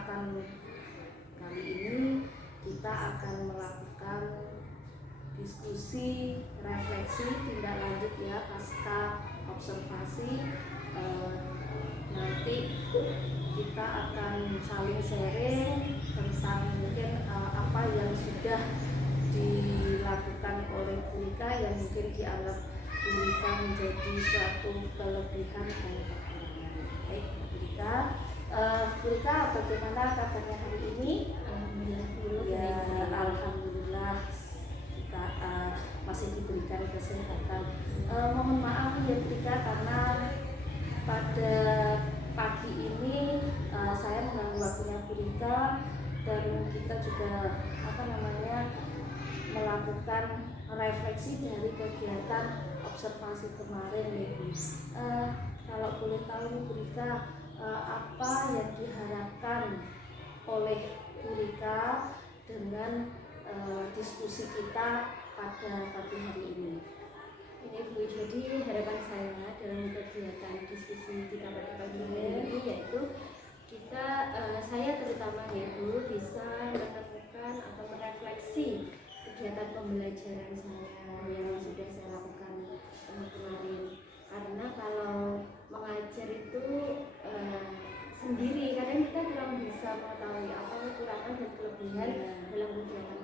kesempatan kali ini kita akan melakukan diskusi, refleksi, tindak lanjut ya pasca observasi. Nanti kita akan saling sharing tentang mungkin apa yang sudah dilakukan oleh Bu Rika yang mungkin dianggap Bu Rika menjadi suatu kelebihan dan kekurangan. Baik, Bu Rika. Bu Rika, bagaimana kabarnya hari ini? Alhamdulillah kita masih diberikan kesehatan. Mohon maaf ya Bu Rika karena pada pagi ini saya mengganggu waktunya Bu Rika dan kita juga melakukan refleksi dari kegiatan observasi kemarin ya Bu. Kalau boleh tahu nih Bu Rika, apa yang diharapkan oleh Bu Rika dengan diskusi kita pada pagi hari ini? Ini Bu, jadi harapan saya dalam kegiatan diskusi kita pada pagi hari ini yaitu kita, saya terutama ya Bu, bisa menemukan atau merefleksi kegiatan pembelajaran saya yang sudah saya lakukan kemarin. Karena kalau mengajar itu sendiri, kadang kita kurang bisa mengetahui apa kekurangan dan kelebihan dalam kegiatan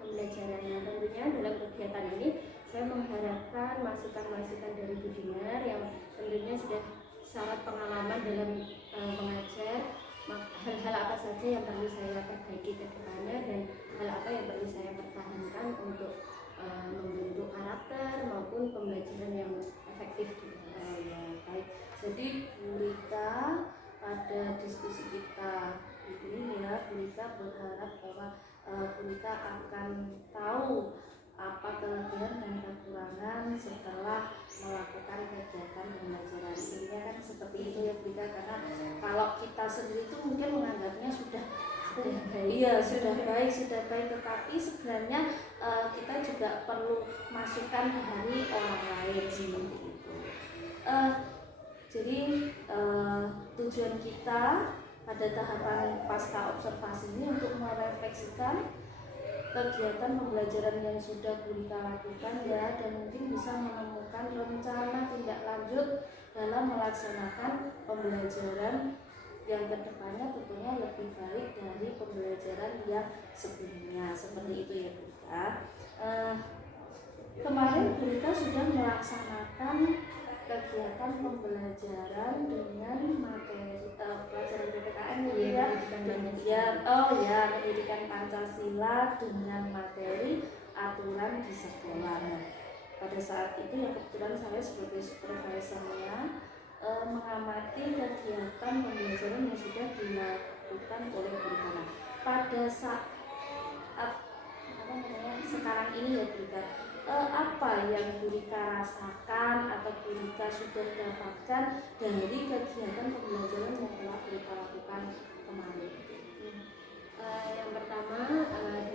pembelajaran. Nah, tentunya dalam kegiatan ini saya mengharapkan masukan-masukan dari Bu Dinar yang tentunya sudah sangat pengalaman dalam mengajar, hal-hal apa saja yang perlu saya perbaiki ke depannya dan hal apa yang perlu saya pertahankan untuk membentuk karakter maupun pembelajaran yang efektif gitu. Ya, baik. Jadi Bu Rika pada diskusi kita ini ya, Bu Rika berharap bahwa Bu Rika akan tahu apa kelebihan dan kekurangan setelah melakukan kegiatan pembelajaran. Intinya kan seperti itu ya Bu Rika, karena kalau kita sendiri itu mungkin menganggapnya sudah baik, tetapi sebenarnya kita juga perlu masukan dari orang lain seperti itu. Jadi tujuan kita pada tahapan pasca observasi ini untuk merefleksikan kegiatan pembelajaran yang sudah Bu Rika lakukan ya, dan mungkin bisa menemukan rencana tindak lanjut dalam melaksanakan pembelajaran yang kedepannya tentunya lebih baik dari pembelajaran yang sebelumnya, seperti itu ya Bu Rika. Kemarin Bu Rika sudah melaksanakan kegiatan pembelajaran dengan materi pelajaran PPKN pendidikan Pancasila dengan materi aturan di sekolah. Pada saat itu yang kebetulan saya sebagai supervisornya mengamati kegiatan pembelajaran yang sudah dilakukan oleh Bu Rika. Pada saat sekarang ini ya Bu Rika, apa yang Bu Rika rasakan atau Bu Rika sudah dapatkan dari kegiatan pembelajaran yang telah Bu Rika lakukan kemarin? Yang pertama,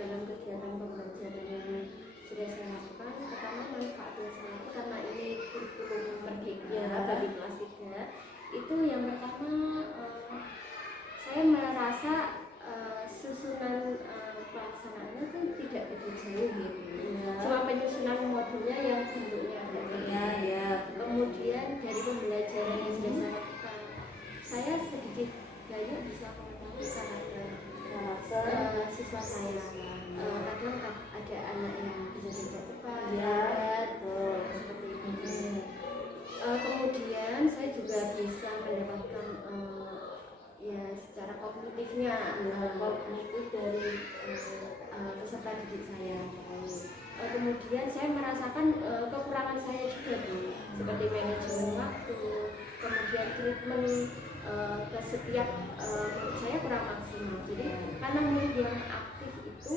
dalam kegiatan pembelajaran yang sudah saya lakukan, pertama manfaatnya sangat karena ini kurikulum merdeka bagi kelas 3. Itu yang pertama, saya merasa susunan pelaksanaannya itu tidak begitu jauh ya. Cuma penyusunan modulnya yang bentuknya berbeda. Kemudian dari pembelajaran yang sudah saya lakukan, saya sedikit banyak bisa mengetahui karakter siswa saya. Kadang ada anak yang bisa belajar cepat, seperti itu. Kemudian saya juga bisa mendapatkan secara kognitifnya, kognitif dari peserta didik saya. Kemudian saya merasakan kekurangan saya juga seperti manajemen waktu, kemudian treatment ke setiap menurut saya kurang maksimal. Jadi karena murid yang aktif itu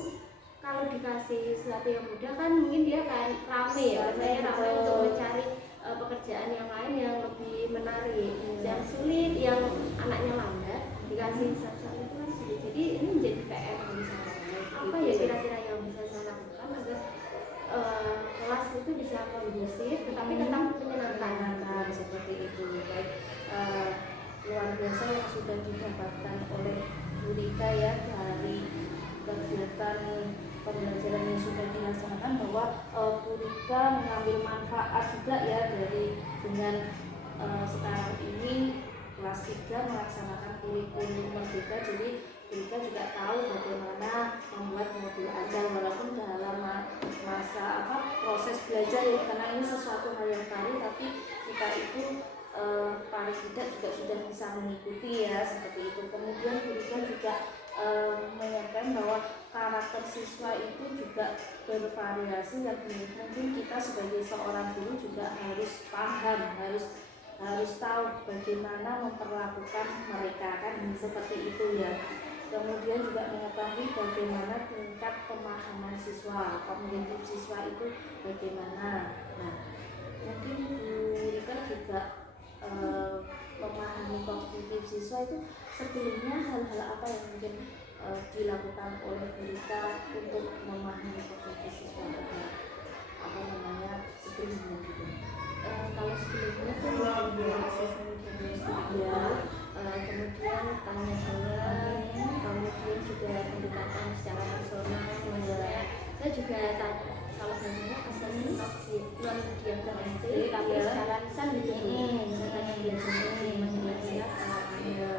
kalau dikasih sesuatu yang mudah kan mungkin dia akan rame ya, saya rame untuk mencari pekerjaan yang lain yang lebih menarik. Yang sulit, yang anaknya lambat dikasih satu-satu itu kan sulit. Jadi ini menjadi PR bagi saya. Apa ya kira-kira yang bisa saya lakukan agar kelas itu bisa kondusif tetapi tetap menyenangkan seperti itu. Baik, luar biasa yang sudah didapatkan oleh Bu Bu Rika ya dari kegiatan pembelajaran yang sudah dilaksanakan, bahwa Bu Rika mengambil manfaat juga ya dari dengan sekarang ini kelas 3 melaksanakan kurikulum Merdeka. Jadi Bu Rika juga tahu bagaimana membuat modul ajar walaupun dalam masa proses belajar ya, karena ini sesuatu hal yang baru, tapi kita itu paling tidak juga sudah bisa mengikuti ya, seperti itu. Kemudian Bu Rika juga menyampaikan bahwa karakter siswa itu juga bervariasi, yang mungkin kita sebagai seorang guru juga harus paham, harus tahu bagaimana memperlakukan mereka, kan seperti itu ya. Kemudian juga mengetahui bagaimana tingkat pemahaman siswa, kognitif siswa itu bagaimana. Nah, mungkin Bu Rika juga memahami kognitif siswa itu sebelumnya hal-hal apa yang mungkin dilakukan oleh Bu Rika untuk memahami kognitif siswa, sebelumnya gitu. Kalau sebelumnya tuh asesmen ya, kemudian tanya jawab, kemudian juga pendekatan secara personal. Saya juga kalau biasanya asesmen non diagnostik, tapi secara lisan gitu. Saya tanya biasanya masyarakat.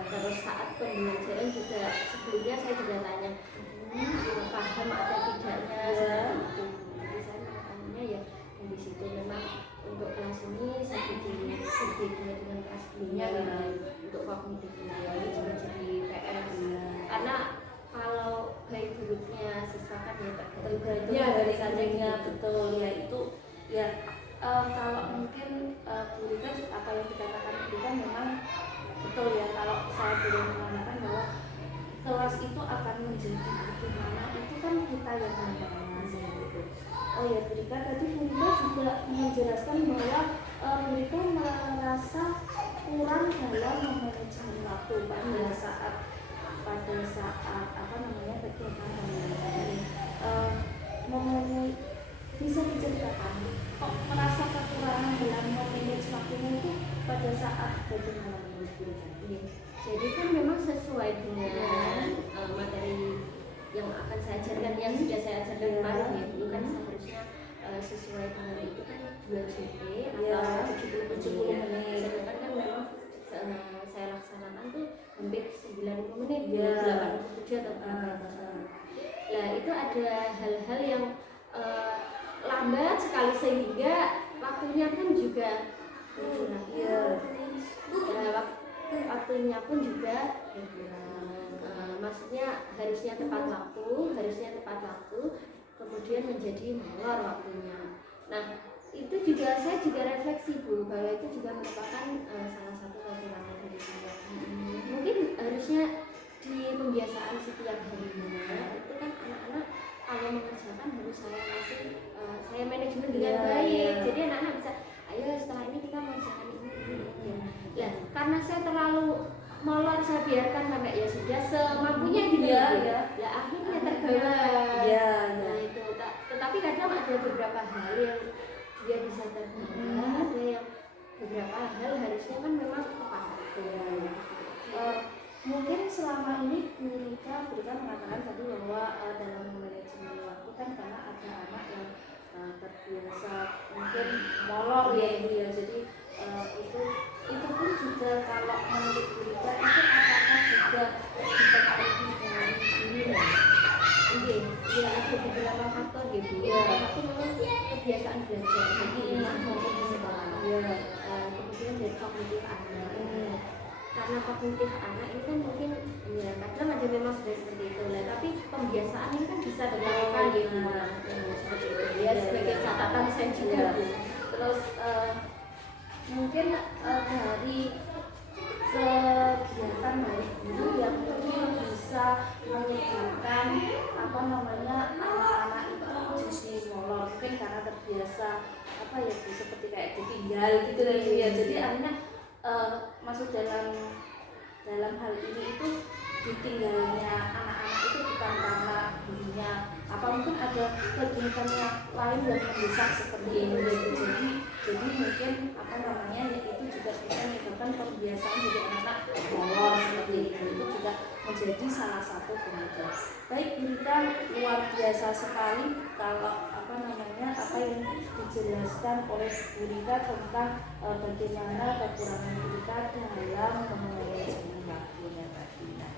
Terus saat pembelajaran juga sebelumnya saya juga tanya paham atau tidaknya seperti itu. Jadi saya makanya ya di situ memang untuk kelas ini sedikit berbeda dengan kelas sebelumnya untuk kognitifnya ini juga jadi PR karena kalau baik buruknya siswa kan ya tergantung dari kajiannya, betul ya. Itu ya kalau mungkin Bu Rika apa yang dikatakan Bu Rika memang betul ya. Kalau saya boleh mengatakan bahwa kelas itu akan menjadi bagaimana, itu kan kita yang membahas gitu. Oh ya, Bu Rika tadi Bu Rika juga menjelaskan bahwa Bu Rika merasa kurang dalam memanajemen waktu pada saat kegiatan pembelajaran. Bisa diceritakan kok merasa kekurangan dalam memanage waktunya itu pada saat bagaimana menurut Bu Rika? Jadi kan memang sesuai dengan materi yang akan saya ajarkan, yang sudah saya ajarkan kemarin ya, itu kan seharusnya sesuai dengan itu kan 2 JP atau 70 menit. Sedangkan kan memang saya laksanakan tuh hampir 90 menit, 87 atau berapa. Nah itu ada hal-hal yang lambat sekali sehingga waktunya pun juga waktunya pun juga maksudnya harusnya tepat waktu, kemudian menjadi molor waktunya. Nah itu juga saya juga refleksi Bu, bahwa itu juga merupakan salah satu kekurangan dari saya. Mungkin harusnya di pembiasaan setiap harinya itu kan anak-anak kalau mengerjakan harus saya manajemen dengan baik. Jadi anak-anak bisa, ayo setelah ini kita mengerjakan ini. Nah, karena saya terlalu molor, saya biarkan sampai ya sudah semampunya gitu ya. Akhirnya terbawa. Nah itu. Tetapi kadang ada beberapa hal yang dia bisa terbawa, ada yang beberapa hal harusnya kan memang tepat. Mungkin selama ini Bu Rika mengatakan tadi bahwa dalam manajemen waktu kan karena ada anak yang terbiasa mungkin molor ya Bu ya. Jadi itu pun juga kalau menurut Bu Rika itu apakah juga dipengaruhi dengan ini ya? Iya, ada beberapa faktor gitu. Satu memang kebiasaan belajar, jadi maupun di sekolah. Kemudian dari kognitif anak. Karena kognitif anak ini kan mungkin ya kadang ada memang sudah seperti itu lah, tapi pembiasaan ini kan bisa dilakukan gitu. Seperti itu ya, sebagai catatan saya juga. Terus mungkin dari kegiatan dari guru yang mungkin bisa menyebabkan anak-anak itu jadi molor, mungkin karena terbiasa seperti kayak ditinggal gitu ya. Jadi akhirnya masuk dalam hal ini itu ditinggalnya anak-anak itu bukan karena dirinya mungkin ada kegiatan yang lain yang mendesak seperti ini jadi mungkin itu juga bisa menyebabkan pembiasaan jadi anak-anak molor seperti itu juga juga menjadi salah satu penyebab. Baik Bu Rita, luar biasa sekali kalau apa yang dijelaskan oleh Bu Rita tentang bagaimana kekurangan Bu Rita dalam manajemen waktunya tadi. Nah,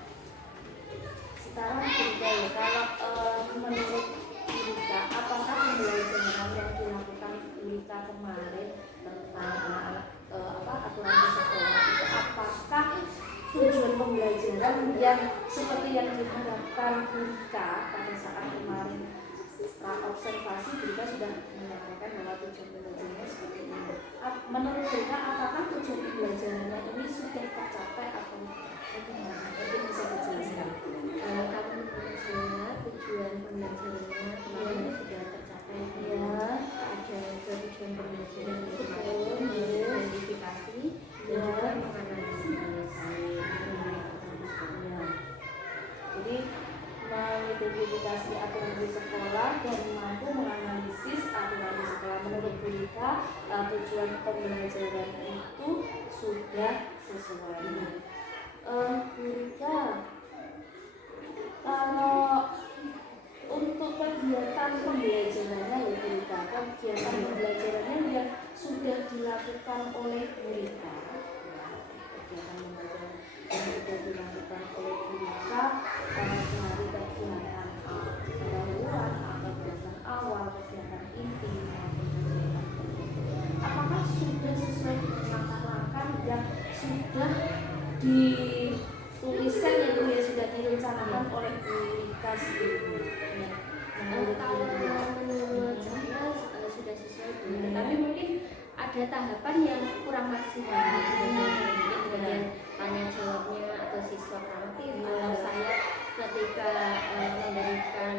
sekarang Bu Rita ya, kalau menurut Bu Rita, apakah pembelajaran yang dilakukan Bu Rita kemarin tentang anak-anak aturan di sekolah itu, apakah tujuan pembelajaran yang seperti yang diharapkan Bu Rita pada saat kemarin observasi? Bu Rita sudah menyatakan bahwa tujuan pembelajarannya seperti ini. Menurut Bu Rita, apakah tujuan pembelajarannya ini sudah tercapai atau bagaimana? Mungkin bisa dijelaskan. Kalau menurut saya tujuan pembelajarannya kemarin sudah tercapai. Ya, ada tujuan pembelajaran itu identifikasi dan juga menganalisis. Jadi mengidentifikasi aturan di sekolah dan mampu menganalisis aturan di sekolah. Menurut Bu Rita, tujuan pembelajaran itu sudah sesuai. Bu Rita, kalau untuk kegiatan pembelajarannya ya Bu Rita, kegiatan pembelajarannya yang sudah dilakukan oleh Bu Rita, kegiatan pembelajaran yang sudah dilakukan oleh Bu Rita dari kegiatan pendahuluan atau kegiatan awal, kegiatan inti maupun kegiatan penting, apakah sudah sesuai dengan langkah-langkah yang sudah dituliskan ya Bu, ya sudah direncanakan oleh Bu Rita sendiri? Kalau menurut saya sudah sesuai, tapi mungkin ada tahapan yang kurang maksimal. Mungkin bagian tanya jawabnya atau siswa praktik, atau saya ketika memberikan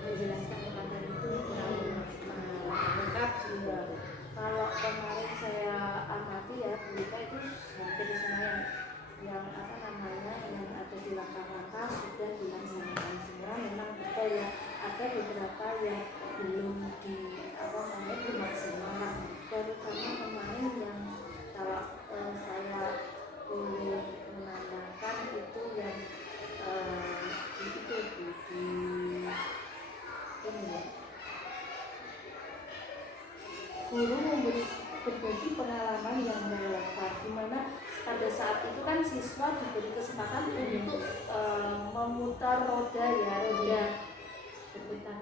menjelaskan kepada itu kurang maksimal lengkap juga. Kalau kemarin saya amati ya Bu Rita itu hampir semua yang ada di langkah-langkah sudah dilaksanakan semua. Memang betul ya, ada beberapa yang belum dimaksimalkan, terutama kemarin yang kalau saya boleh menambahkan itu yang guru berbagi pengalaman yang relevan, di mana pada saat itu kan siswa diberi kesempatan untuk memutar roda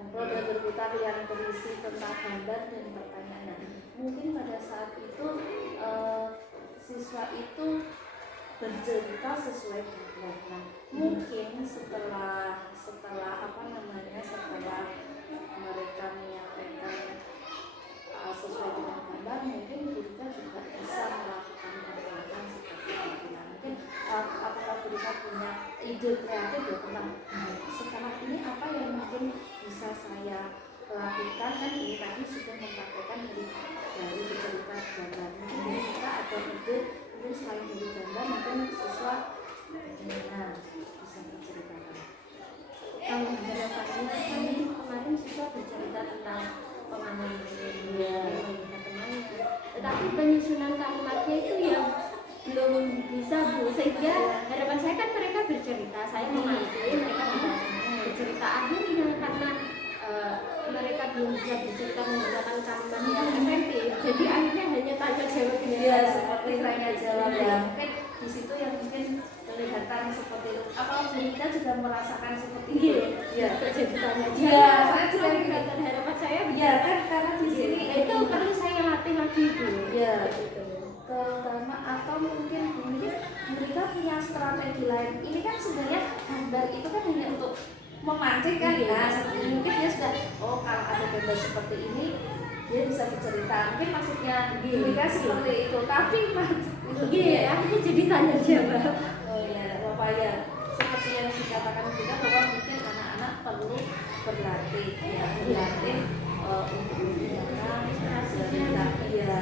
berputar yang berisi tentang gambar dan pertanyaan. Nah, mungkin pada saat itu siswa itu bercerita sesuai gambar. Nah, mungkin setelah mereka menyampaikan sesuai dengan gambar, mungkin kita juga bisa melakukan penguatan seperti itu. Nah, mungkin apakah kita punya ide kreatif ya tentang setelah ini apa yang mungkin bisa saya lakukan? Kan ini tadi sudah mempraktekkan dari bercerita gambar. Mungkin kita ada ide, mungkin selain dari gambar mungkin siswa bisa menceritakan. Kalau harapannya kemarin siswa bercerita tentang pengalamannya melihat temannya, tetapi penyusunan kalimatnya itu yang belum bisa Bu, sehingga harapan saya kan mereka bercerita, saya memancing mereka bercerita. Akhirnya karena mereka belum bisa bercerita menggunakan kalimat yang efektif, jadi akhirnya hanya tanya jawab seperti tanya jawab ya. Mungkin di situ yang mungkin kelihatan seperti itu. Apakah Bu Rita juga merasakan seperti itu? Iya, jadi tanya jawab. Iya, saya juga kelihatan harapan saya. Iya kan, karena di sini itu perlu saya latih lagi Bu. Iya. Terutama atau mungkin Bu Rita punya strategi lain. Ini kan sebenarnya gambar itu kan hanya untuk memancing kan. Nah, seperti mungkin dia sudah kalau ada gambar seperti ini dia bisa bercerita. Mungkin maksudnya Bu Rita seperti itu. Tapi akhirnya jadi tanya jawab. Oh ya, Bapak ya. Seperti yang dikatakan kita bahwa mungkin anak-anak perlu berlatih untuk menggunakan cerita. Iya.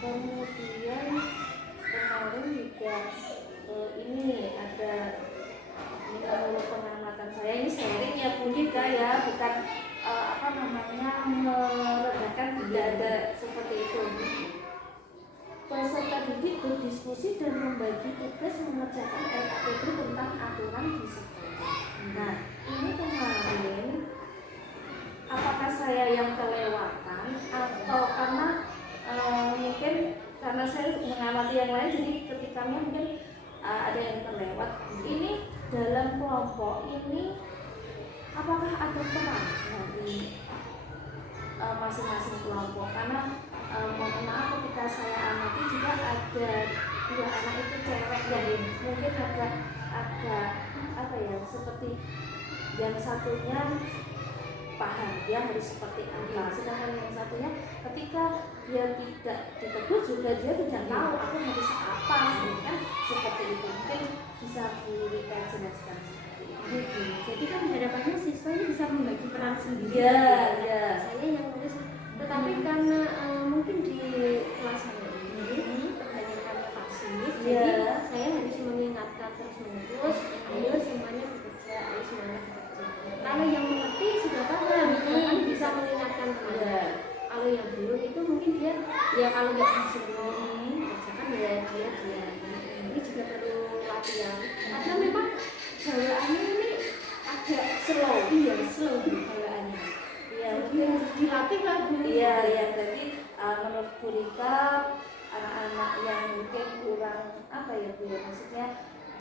Kemudian kemarin juga ini ada menurut pengamatan saya, ini sharing ya Bu Rita ya, akan meredakan, tidak ada seperti itu. Peserta didik berdiskusi dan membagi tugas mengerjakan RKPD tentang aturan di sekolah. Nah, ini kemarin apakah saya yang kelewatan atau karena mungkin karena saya mengamati yang lain, jadi ketika mungkin ada yang terlewat. Ini dalam kelompok ini apakah ada peran dari masing-masing kelompok? Karena mohon maaf ketika saya amati juga ada 2 anak itu cewek yang mungkin agak apa ya, seperti yang satunya paham dia harus seperti apa, sedangkan yang satunya ketika dia tidak ditegur juga dia tidak tahu aku harus apa, kan seperti itu. Mungkin bisa Bu Rika jelaskan seperti itu. Jadi kan harapannya siswa ini bisa membagi peran sendiri. Ya. Saya yang nulis, tetapi karena mungkin di kelas saya ini kebanyakannya pasif, jadi saya harus mengingatkan terus-menerus, ayo semuanya bekerja, ayo semuanya bekerja. Kalau yang mengerti sudah paham, kan bisa mengingatkan temannya. Kalau yang belum itu mungkin dia ya kalau nggak disuruh kerjakan ya dia. Ini juga perlu latihan. Karena memang bawaannya ini agak slow, slow bawaannya. Iya, mungkin dilatih lah dulu. Iya, berarti menurut Bu Rika anak-anak yang mungkin kurang apa ya Bu, maksudnya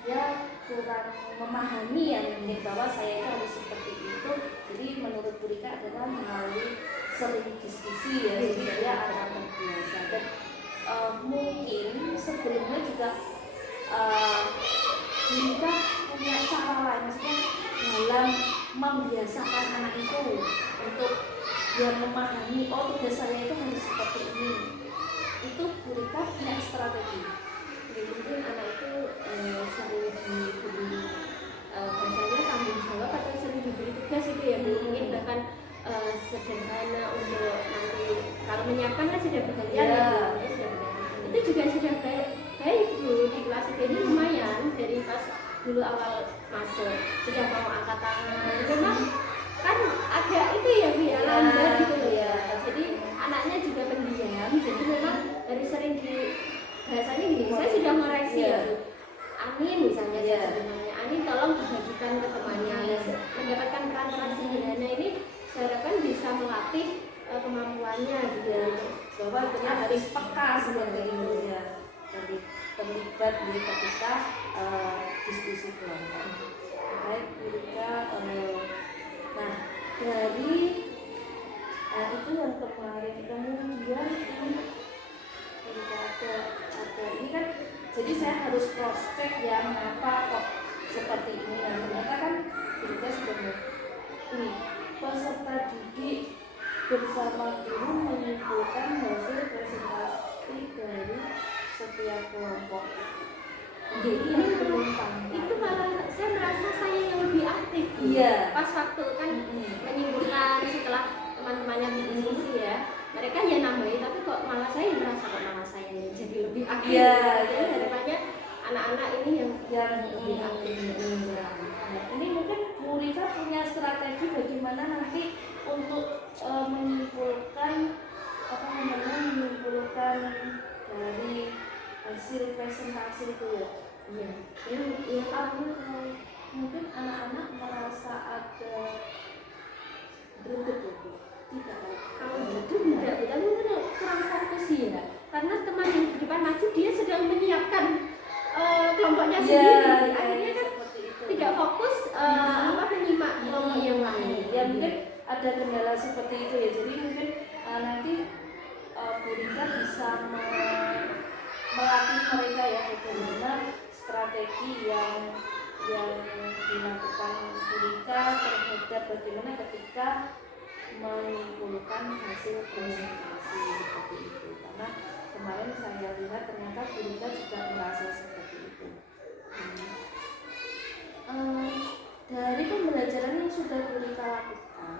dia kurang memahami ya mungkin bahwa saya itu harus seperti itu. Jadi menurut Bu Rika adalah melalui sering diskusi ya, jadi dia akan terbiasa. Dan mungkin sebelumnya juga Bu Rika punya cara lain, maksudnya dalam membiasakan anak itu untuk dia memahami, oh tugas saya itu harus seperti ini. Itu Bu Rika punya strategi. Mungkin anak itu sering diberi bahasanya tanggung jawab atau sering diberi tugas itu ya, mungkin bahkan sederhana untuk nanti kalau menyiapkan kan sudah bergantian itu juga sudah baik dulu di kelas ini lumayan dari pas dulu awal masuk sudah mau angkat tangan, memang kan agak itu ya biar lambat gitu loh ya. Jadi anaknya juga pendiam, jadi memang dari sering di bahasanya gini, saya sudah mengoreksi ya Bu. Anin misalnya sebenarnya Anin tolong dibagikan ke temannya. Mendapatkan peran-peran sederhana ini saya harapkan bisa melatih kemampuannya gitu ya. Bahwa ternyata harus peka seperti itu ya, terlibat di ketika diskusi kelompok. Baik Bu Rika, nah dari itu yang kemarin, kemudian ini ada ini kan, jadi saya harus cross check ya mengapa kok seperti ini. Nah ternyata kan kita sudah ini peserta didik bersama guru menyimpulkan hasil presentasi dari setiap kelompok. Jadi itu malah saya merasa saya yang lebih aktif. Iya. Pas waktu kan menyimpulkan setelah teman-temannya berdiskusi ya, mereka ya nambahin, tapi kok malah saya merasa kok malah saya yang jadi lebih aktif. Iya. Jadi daripada anak-anak ini yang lebih aktif. Nah, ini mungkin Bu Rika punya strategi bagaimana nanti untuk menyimpulkan dari hasil presentasi itu ya. Iya. Yang mungkin anak-anak merasa ada greget itu. Tidak. Kalau gitu tidak, kita mungkin kurang fokus ya. Karena teman yang di depan maju dia sedang menyiapkan kelompoknya sendiri. Akhirnya kan tidak fokus menyimak kelompok yang lain. Ya mungkin ada kendala seperti itu ya. Jadi mungkin nanti Bu Rika bisa melatih mereka ya bagaimana strategi yang dilakukan Bu Rika terhadap bagaimana ketika menyimpulkan hasil presentasi seperti itu. Karena kemarin saya lihat ternyata Bu Rika juga merasa seperti itu. Dari pembelajaran yang sudah Bu Rika lakukan,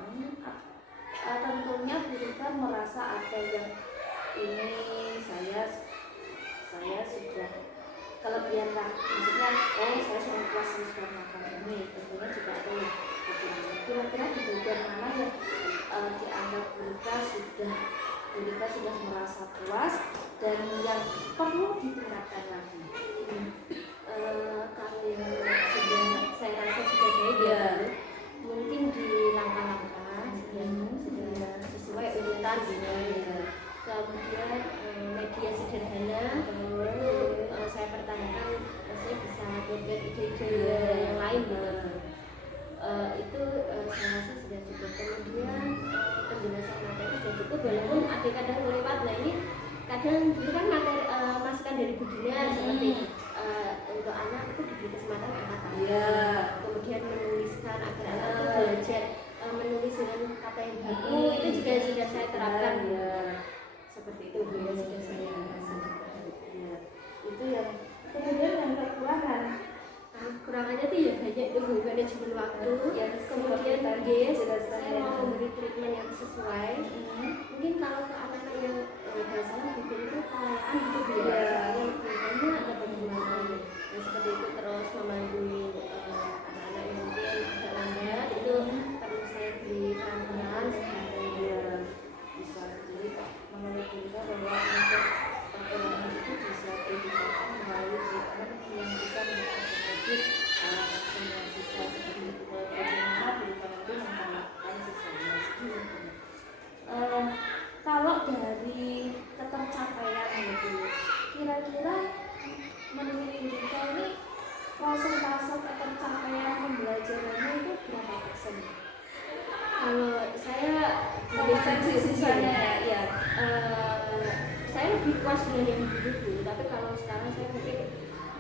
tentunya Bu Rika merasa ada yang ini saya sudah kelebihan lah, maksudnya saya sudah puas sudah makan ini, tentunya juga ada yang kekurangan. kira-kira di bagian mana yang dianggap Burika sudah merasa puas dan yang perlu ditingkatkan lagi. Kalau yang sudah saya rasa sudah baik ya, mungkin di langkah-langkah sudah sesuai urutan gitu ya. Kemudian media sederhana itu saya pertanyakan maksudnya bisa buat ide-ide yang lain gitu. Itu saya rasa sudah cukup. Kemudian penjelasan materi sudah cukup, walaupun ada kadang lewat. Nah ini kadang dulu kan materi masukan dari Bu Dina seperti untuk anak itu diberi kesempatan kata-kata, kemudian menuliskan agar anak itu belajar menulis dengan kata yang baku, itu juga sudah saya terapkan ya. Seperti itu sudah saya rasakan. Itu yang kemudian yang kekurangan. Kekurangannya tuh ya banyak, itu manajemen waktu. Kemudian saya mau memberi treatment yang sesuai. Mungkin kalau ke anak-anak yang biasanya bikin itu perayaan gitu ya, yang banyak atau bagaimana. Nah seperti itu, terus memandu anak-anak yang mungkin agak lambat, itu perlu saya beri peran supaya Bisa jadi menurut kita bahwa untuk perkembangan itu bisa dilakukan melalui treatment yang bisa mengakomodir semua siswa seperti itu. Bagaimana Burika itu mengharapkan siswanya. Kalau dari ketercapaian itu, kira-kira menurut Burika ini persentase ketercapaian pembelajarannya itu berapa persen? Kalau saya Kompetensi siswanya ya, saya lebih puas dengan yang dulu, tapi kalau sekarang saya mungkin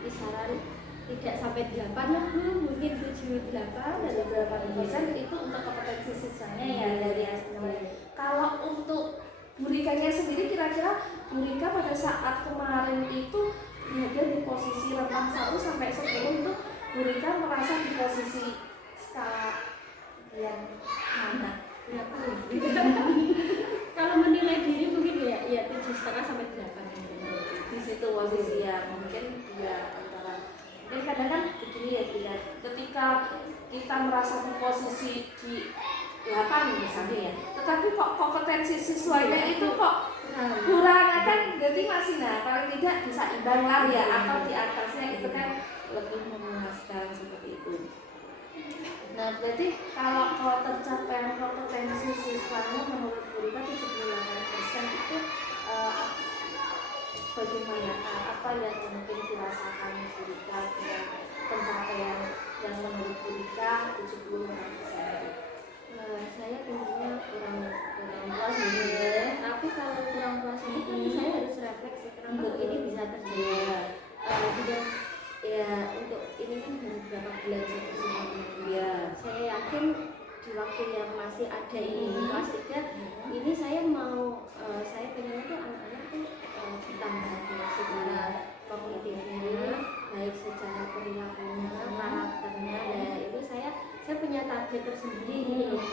kisaran tidak sampai 8 lah, mungkin 7-8 ada berapa persen itu untuk kompetensi siswanya ya dari aslinya. Kalau untuk Burikanya sendiri, kira-kira Burika pada saat kemarin itu berada di posisi rentang 1 sampai 10 itu Burika merasa di posisi skala yang mana? Kalau menilai diri mungkin ya 7,5 sampai 8 di situ posisi ya, mungkin ya antara. Dan kadang kan begini ya, ketika kita merasa di posisi di 8 misalnya ya, tetapi kok kompetensi siswanya itu kok kurang kan, berarti masih paling tidak bisa imbang lah ya, atau di atasnya itu kan lebih memuaskan seperti itu. Nah berarti kalau tercapai kompetensi siswanya menurut Burika 78% itu bagaimana, apa yang mungkin dirasakan Burika dengan pencapaian yang menurut Burika 76%? Saya tentunya kurang puas ya. Tapi kalau kurang puas ini kan saya harus refleksi kenapa ini bisa terjadi. Tidak ya, untuk ini kan baru beberapa bulan ya. Saya yakin di waktu yang masih ada ini kelas 3 ini saya mau saya pengen tuh anak-anak tuh ditambah secara kognitifnya, baik secara perilakunya, karakternya. Nah itu saya punya target tersendiri ini loh.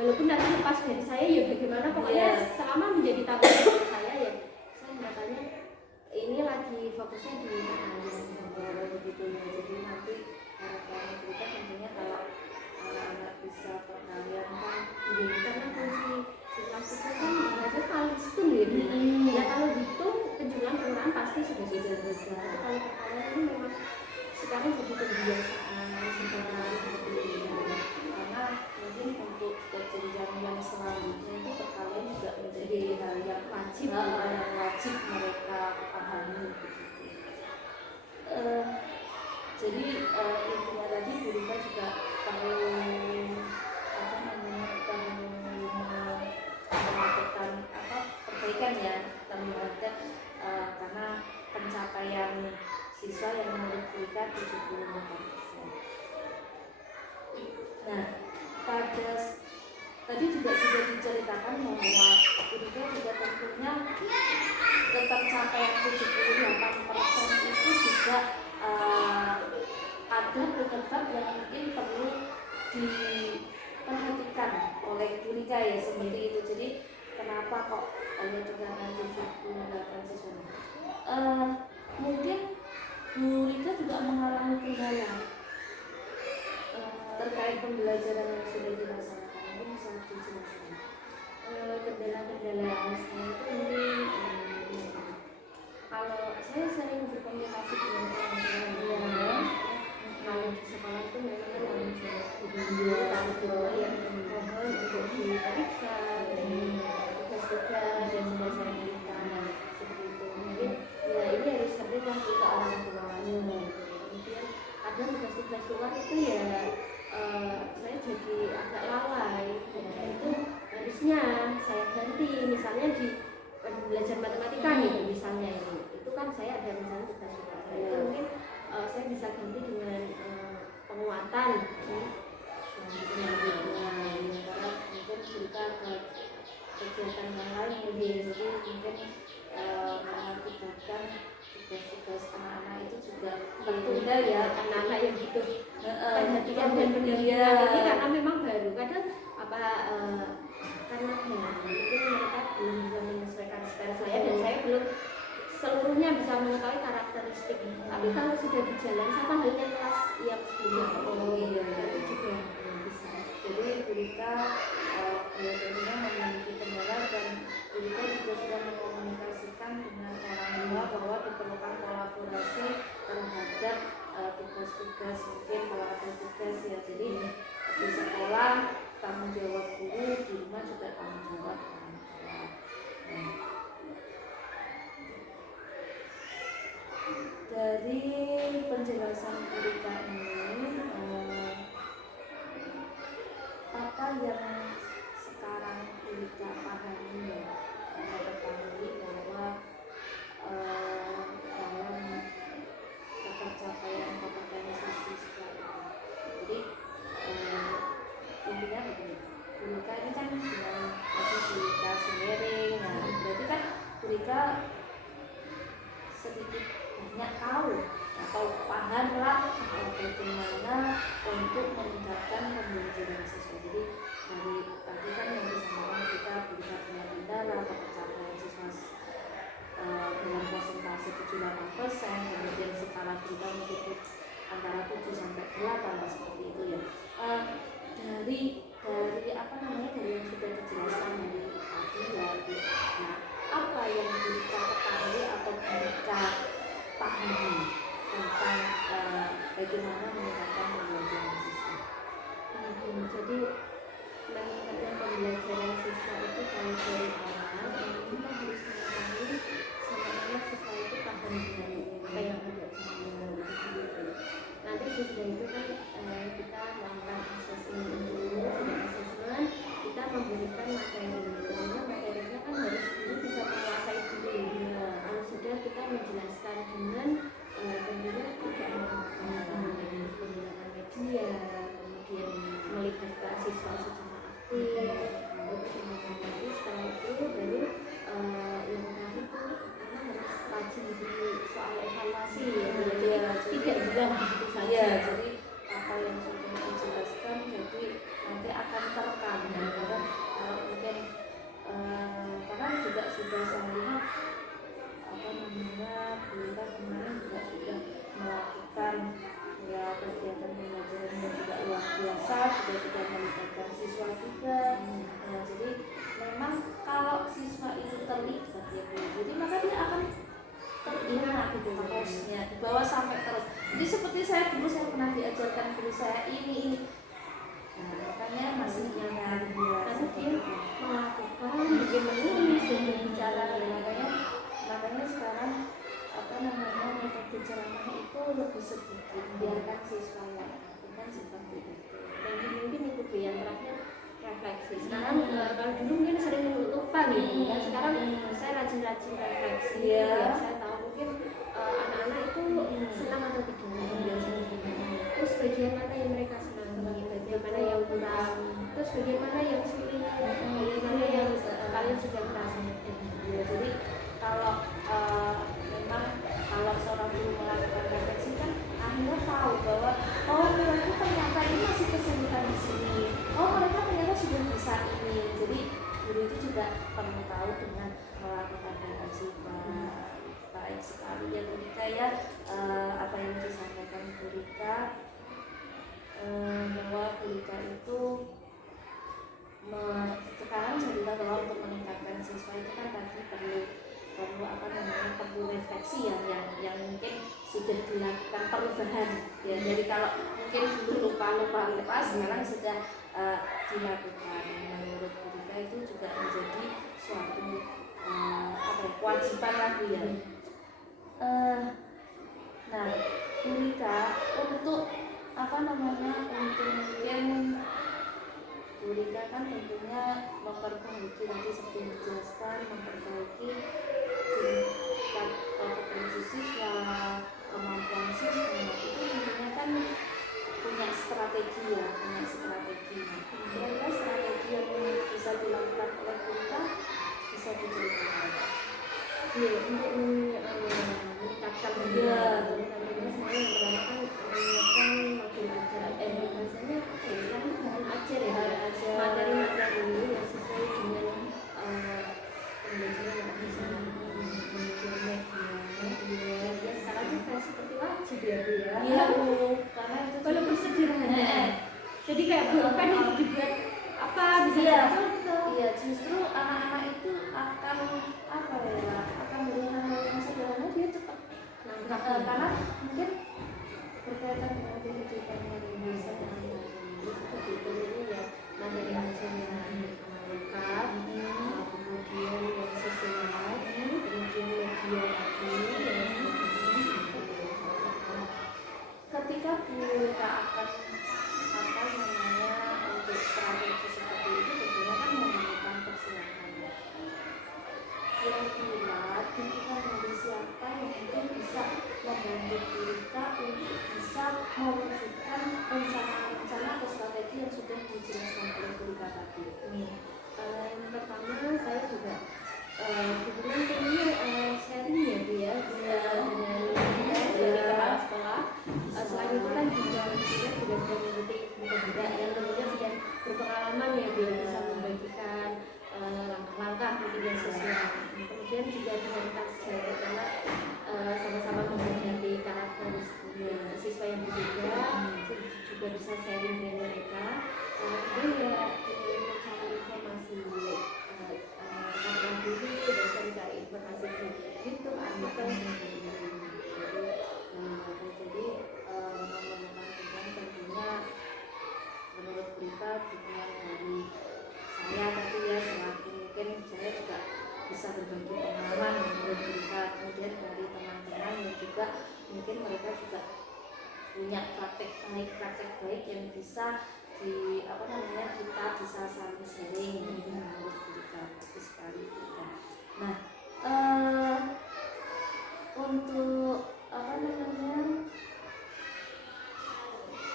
Walaupun nanti lepas dari saya ya bagaimana, pokoknya selama menjadi target saya ya saya harapannya ini lagi fokusnya di perkalian begitu ya. Jadi nanti harapan kita tentunya kalau anak-anak bisa perkalian kan, karena kunci di kelas itu kan belajar paling stun ya. Ya kalau hitung penjumlahan pasti sudah besar. Tapi kalau perkalian ini memang sekarang jadi kebiasaan seperti ini. Karena mungkin untuk jenjang yang selanjutnya itu perkalian juga menjadi hal yang wajib, mereka pahami. Jadi intinya tadi Burika juga perlu melakukan perbaikan ya terhadap karena pencapaian siswa yang menurut Burika 78%. Nah, tadi juga sudah diceritakan bahwa Burika juga tentunya ketercapaian 78% itu juga ada penyebab yang mungkin perlu diperhatikan oleh Burika ya, seperti itu. Jadi kenapa kok hanya tinggalkan 78 siswa? Mungkin Burika juga mengalami kendala terkait pembelajaran yang sudah dilaksanakan ini bisa dijelaskan. Kendala-kendala saya itu mungkin kalau saya sering berkomunikasi dengan orang tua ya. Kalau di sekolah itu memang kan tanggung jawab guru, tanggung jawab yang mohon untuk diperiksa dari tugas-tugas yang sudah saya berikan seperti itu. Mungkin ya ini harus sering lagi ke orang tua. Kemudian ada tugas-tugas luar itu ya saya jadi agak lalai. Itu harusnya saya ganti, misalnya di belajar matematika gitu misalnya itu kan saya ada misalnya tugas luar. Itu mungkin saya bisa ganti dengan penguatan mungkin kita ke kegiatan yang lain jadi mungkin mengakibatkan tugas-tugas anak-anak itu juga tertunda ya, anak-anak yang gitu perhatian dan pendidikan ini karena memang baru kadang karena mungkin mereka belum bisa menyesuaikan style saya dan saya belum seluruhnya bisa mengetahui karakteristik. Tapi kalau sudah berjalan sama halnya kelas yang sebelumnya itu juga bisa. Jadi Burika biasanya memiliki kendala dan Burika juga sudah mengkomunikasikan dengan orang tua bahwa diperlukan kolaborasi terhadap tugas-tugas, mungkin kalau ada tugas ya, jadi di sekolah tanggung jawab guru, di rumah juga tanggung jawab orang tua. Dari penjelasan Burika ini apa yang sekarang Burika pahami ya, atau ketahui bahwa dalam pencapaian kompetensi siswa itu, jadi intinya begini, Burika ini kan dengan tadi Burika sharing, nah berarti kan Burika sedikit banyak tahu atau paham lah bagaimana untuk meningkatkan pembelajaran siswa. Jadi dari tadi kan yang disampaikan kita punya kendala pencapaian siswa dengan persentase 78%, kemudian sekarang kita mengikuti antara 7 sampai 8 seperti itu ya. Dari apa namanya, dari yang sudah dijelaskan dari tadi ya, nah apa yang kita ketahui atau kita pahami tentang bagaimana meningkatkan pembelajaran siswa? Jadi meningkatkan pembelajaran siswa itu kalau dari awal kita harus mengetahui sama siswa itu paham dengan apa yang ada. Nanti sesudah itu kan kita melakukan assessment dulu, sudah assessment kita memberikan materi. Tentunya materinya kan harus dulu bisa menguasai dulu. Kalau sudah kita menjelaskan dengan tentunya tidak menggunakan media, kemudian melibatkan siswa secara aktif. Nanti setelah itu baru yang terakhir itu karena harus rajin diberi soal evaluasi ya, tidak bilang begitu saja. Jadi apa yang sudah dijelaskan jadi nanti akan terekam ya, karena kalau mungkin karena juga sudah saya lihat apa namanya Burika kemarin juga sudah melakukan ya kegiatan pembelajaran yang juga luar biasa, sudah melibatkan siswa juga. Nah, jadi memang kalau siswa itu terlibat ya Bu, jadi maka dia akan teringat gitu terusnya, dibawa sampai terus. Jadi seperti saya dulu, saya pernah diajarkan guru saya ini. Nah, makanya masih ingat dia, karena dia melakukan mungkin menulis dan berbicara. Makanya sekarang apa namanya metode ceramah itu lebih sedikit, biarkan siswa yang kan seperti itu. Dan mungkin itu Bu yang terakhir refleksi. Sekarang kalau dulu mungkin sering lupa gitu kan, sekarang saya rajin-rajin refleksi ya. Saya tahu mungkin anak-anak itu senang atau tidak biasanya. Terus bagian mana yang mereka senangi, bagian mana yang kurang, terus bagian mana yang sulit, bagian mana yang kalian sudah merasakan. Ya, jadi kalau memang kalau seorang guru melakukan refleksi kan akhirnya tahu bahwa oh mereka ternyata ini masih kesulitan di sini, oh mereka ternyata sudah bisa ini. Jadi guru itu juga perlu tahu dengan melakukan refleksi. Baik sekali ya Burika ya, apa yang disampaikan Burika bahwa gurita itu sekarang cerita bahwa untuk meningkatkan siswa itu kan tadi perlu refleksi yang mungkin sudah dilakukan perubahan ya. Jadi kalau mungkin dulu lupa sekarang sudah dilakukan. Menurut gurita itu juga menjadi suatu kewajiban lagi ya. Nah, gurita untuk untuk mungkin gurita kan tentunya memperbaiki tadi seperti yang dijelaskan, memperbaiki tingkat kompetensi siswa, kemampuan siswa itu tentunya kan punya strategi. Kira-kira strategi yang bisa dilakukan oleh gurita bisa diceritakan. Ya, untuk meningkatkan saya menggunakan bahasanya bahan ajar materi-materi yang sesuai dengan pembelajaran yang bisa media sekarang juga seperti wajib ya Bu ya. Iya Bu, karena itu walaupun sederhana. Jadi kayak bukan itu dibuat apa bisa contoh. Iya, justru anak-anak itu akan melihat hal yang sederhana dia cepat nangkap karena mungkin berkaitan dengan kehidupan Indonesia dan begitu ini ya materi ajarnya lengkap, kemudian yang sesuai, kemudian media lagi. Ketika gurita akan untuk strategi seperti itu tentunya kan memerlukan persiapan. Kira-kira dari siapa yang mungkin bisa membantu gurita untuk bisa mewujudkan rencana atau strategi yang sudah dijelaskan oleh gurita tadi? Yang pertama saya juga kebetulan kayaknya sharing ya Bu ya dengan kepala sekolah. Selain itu kan juga sudah mengikuti buku-buku yang tentunya sudah berpengalaman ya Bu, bisa membagikan langkah-langkah mungkin yang sesuai. Kemudian juga dengan saya karena sama-sama menghadapi karakteristik siswa yang berbeda, juga bisa sharing dengan mereka. Kemudian ya mencari informasi karena dulu dan mencari informasi di YouTube atau jadi memerlukan tentunya menurut gurita dukungan dari saya tadi ya, semakin mungkin saya juga bisa berbagi pengalaman menurut gurita, kemudian dari teman-teman dan juga mungkin mereka juga punya praktek baik yang bisa kita bisa saling sharing menurut gurita. Bagus sekali gurita. Nah, untuk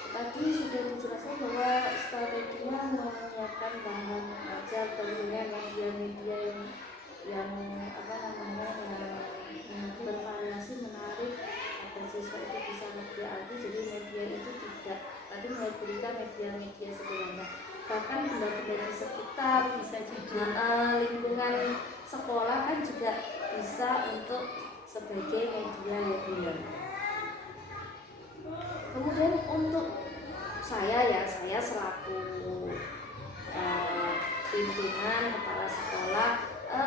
tadi sudah dijelaskan bahwa strateginya menyiapkan bahan ajar, tentunya media-media yang bervariasi, menarik agar siswa itu bisa lebih aktif. Jadi media itu tidak tadi menurut gurita media sederhana, bahkan benda-benda di sekitar bisa juga lingkungan sekolah kan juga bisa untuk sebagai media ya. Kemudian untuk saya selaku pimpinan kepala sekolah,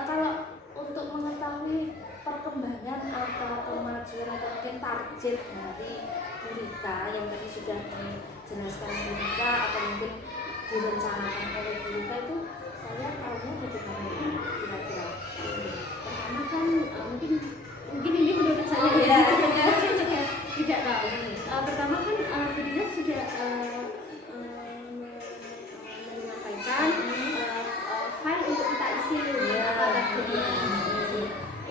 kalau untuk mengetahui perkembangan atau kemajuan atau mungkin target dari gurita yang tadi sudah dijelaskan gurita atau mungkin direncanakan oleh gurita itu saya tahunya bagaimana kira-kira? Pertama kan mungkin ini menurut saya ya tidak tahu. Pertama kan gurita sudah menyampaikan file untuk kita isi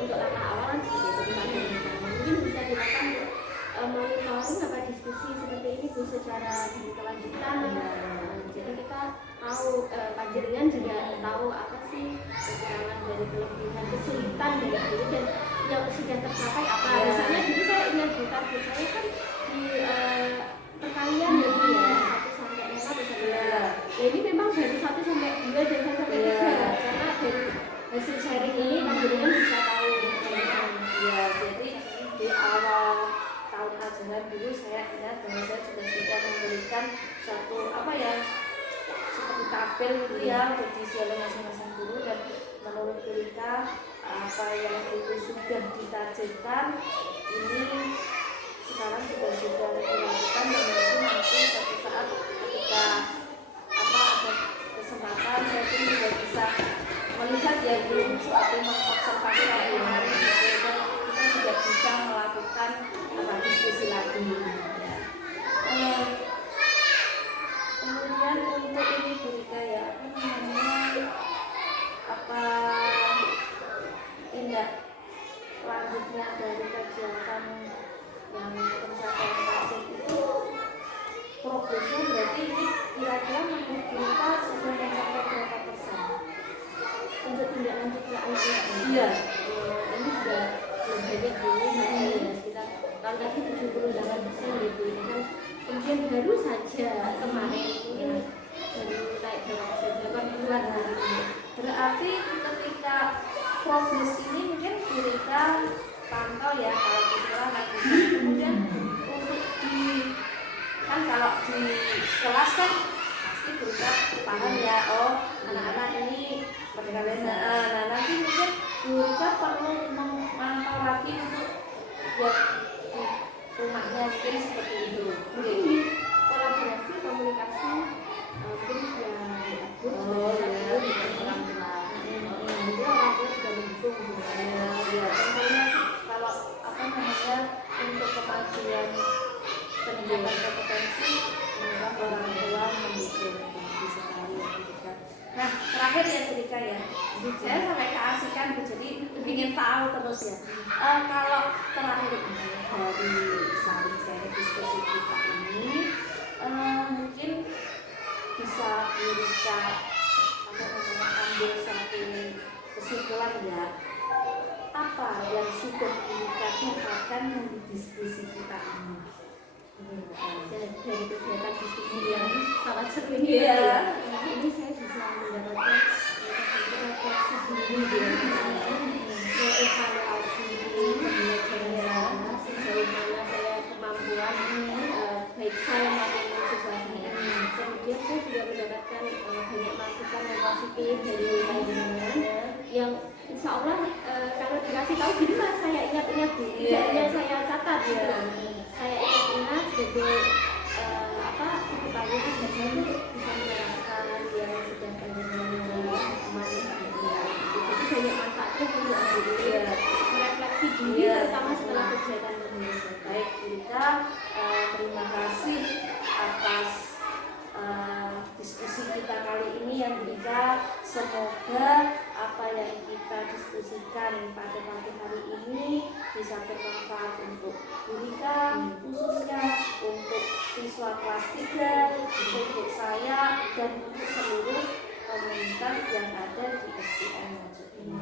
untuk langkah awalan seperti itu. Mungkin bisa dilakukan monitoring diskusi seperti ini Bu secara berkelanjutan. Jadi kita tahu panjenengan juga tahu apa sih kekurangan dari kelebihan kesulitan dari diri dan yang sudah tercapai apa. Misalnya dulu saya ingat Bu, target saya kan di perkalian ya Bu ya 1 sampai 5 bisa ya. Ini memang dari 1 sampai 2 dan sampai 3 karena dari hasil sharing ini panjenengan bisa tahu. Ya, jadi di awal tahun ajaran dulu saya ingat bahwa saya juga sudah memberikan apa yang dulu sudah ditargetkan ini sekarang juga sudah dilakukan, dan mungkin nanti suatu saat ketika ada kesempatan saya pun juga bisa melihat ya belum suatu mengobservasi hari hari gitu, dan kita juga bisa melakukan diskusi lagi ya. Kemudian untuk ini Bu Rika ya, apa tindak lanjutnya dari kegiatan yang pencapaian target itu, progresnya berarti ini kira-kira menurut kita sudah mencapai berapa persen Untuk tindak lanjut ke anak iya ini sudah banyak dulu ya kita kalau tadi 78% gitu ini kan kemudian baru saja kemarin mungkin baru naik berapa saja kan keluar dari ini. berarti ketika progres ini mungkin kita pantau ya kalau di sekolah lagi, kemudian untuk di kan kalau di kelas kan pasti kita paham ya, oh anak-anak ini berkalian, nah nanti mungkin kita perlu memantau lagi untuk buat di rumahnya mungkin seperti itu. Mungkin di kolaborasi komunikasi mungkin yang dengan orang tua. Jadi orang tua sudah mendukung Ya, tentunya kalau untuk kemajuan peningkatan kompetensi, maka orang tua mendukung sekali ya Bu Rika. Nah terakhir ya Bu Rika ya, saya sampai keasikan Bu, jadi ingin tahu terus ya. Kalau terakhir ini dari saling sharing diskusi kita ini, mungkin bisa Bu Rika ambil satu kesimpulan ya, apa yang sudah kita dapatkan dari diskusi kita ini. dari kegiatan diskusi yang sangat seru ini Iya. ya. Ini saya bisa mendapatkan refleksi diri ya, evaluasi pembelajaran sejauh mana saya kemampuan baik saya maupun siswa saya. Kemudian saya juga mendapatkan banyak masukan yang positif dari panjenengan yang insya Allah kalau dikasih tahu gini mas saya ingat-ingat bu, tidak hanya saya catat gitu. Saya ingat-ingat sebagai upaya agar saya itu bisa menerapkan yang sudah panjenengan manfaatkan. Jadi banyak manfaatnya untuk adik merefleksi diri terutama setelah kegiatan Indonesia. Baik kita terima kasih atas diskusi kita kali ini yang kita, semoga apa yang kita diskusikan pada pagi hari ini bisa bermanfaat untuk Bu Rika, khususnya untuk siswa kelas 3, untuk saya dan untuk seluruh komunitas yang ada di SDN Mojo ini.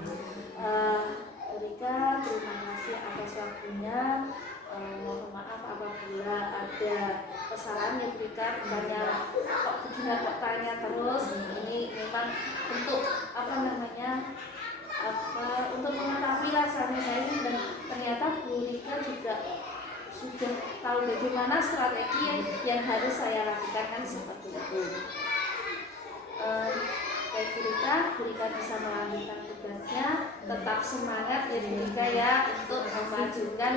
Bu Rika, terima kasih atas waktunya. Mohon maaf apabila ada kesalahan ya Bu Rika, bukannya kok begini kok tanya terus. Ini memang untuk untuk mengetahui rasanya saya, dan ternyata Bu Rika juga sudah tahu bagaimana strategi yang harus saya lakukan, kan seperti itu. Baik Bu Rika bisa melanjutkan tugasnya, tetap semangat ya Bu Rika ya untuk memajukan